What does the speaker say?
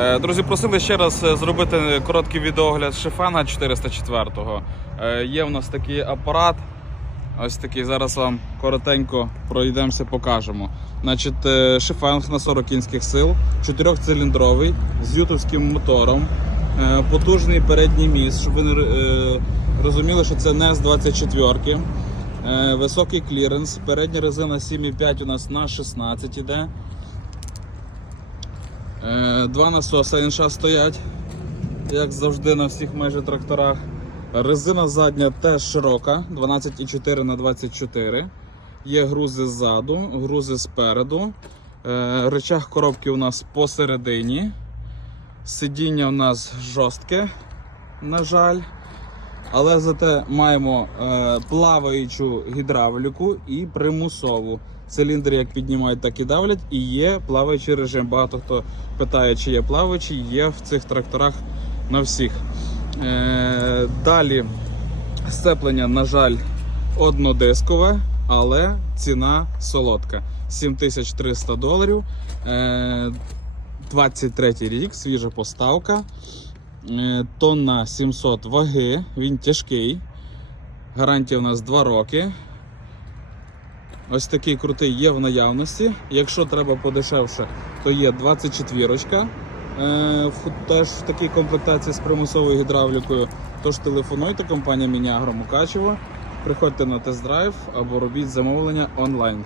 Е, Друзі, просили ще раз е, зробити короткий відеогляд Шифена 404-го. Е, Є в нас такий апарат. Ось такий, зараз вам коротенько пройдемося, покажемо. Значить, е, на 40 кінських сил, 4-циліндровий, з ютовським мотором, потужний передній міст, щоб ви не розуміли, що це не з 24 Е, Високий кліренс, передня резина 7,5 у нас на 16 іде. Е, Два насоси інша стоять, як завжди на всіх майже тракторах. Резина задня теж широка, 12,4 на 24. Є грузи ззаду, грузи спереду. Е, Речах коробки у нас посередині. Сидіння у нас жорстке, на жаль. Але зате маємо е, плаваючу гідравліку і примусову. Циліндри як піднімають, так і давлять, і є плаваючий режим. Багато хто питає, чи є плаваючий, є в цих тракторах на всіх. Е, далі сцеплення, на жаль, однодискове, але ціна солодка. 7300 доларів. Е, 23 рік, свіжа поставка. Е, Тонна 700 ваги, він тяжкий. Гарантія у нас 2 роки. Ось такий крутий є в наявності. Якщо треба подешевше, то є 24 е, теж в такій комплектації з примусовою гідравлікою. Тож телефонуйте, компанія Мінягро Мукачево. Приходьте на тест-драйв або робіть замовлення онлайн.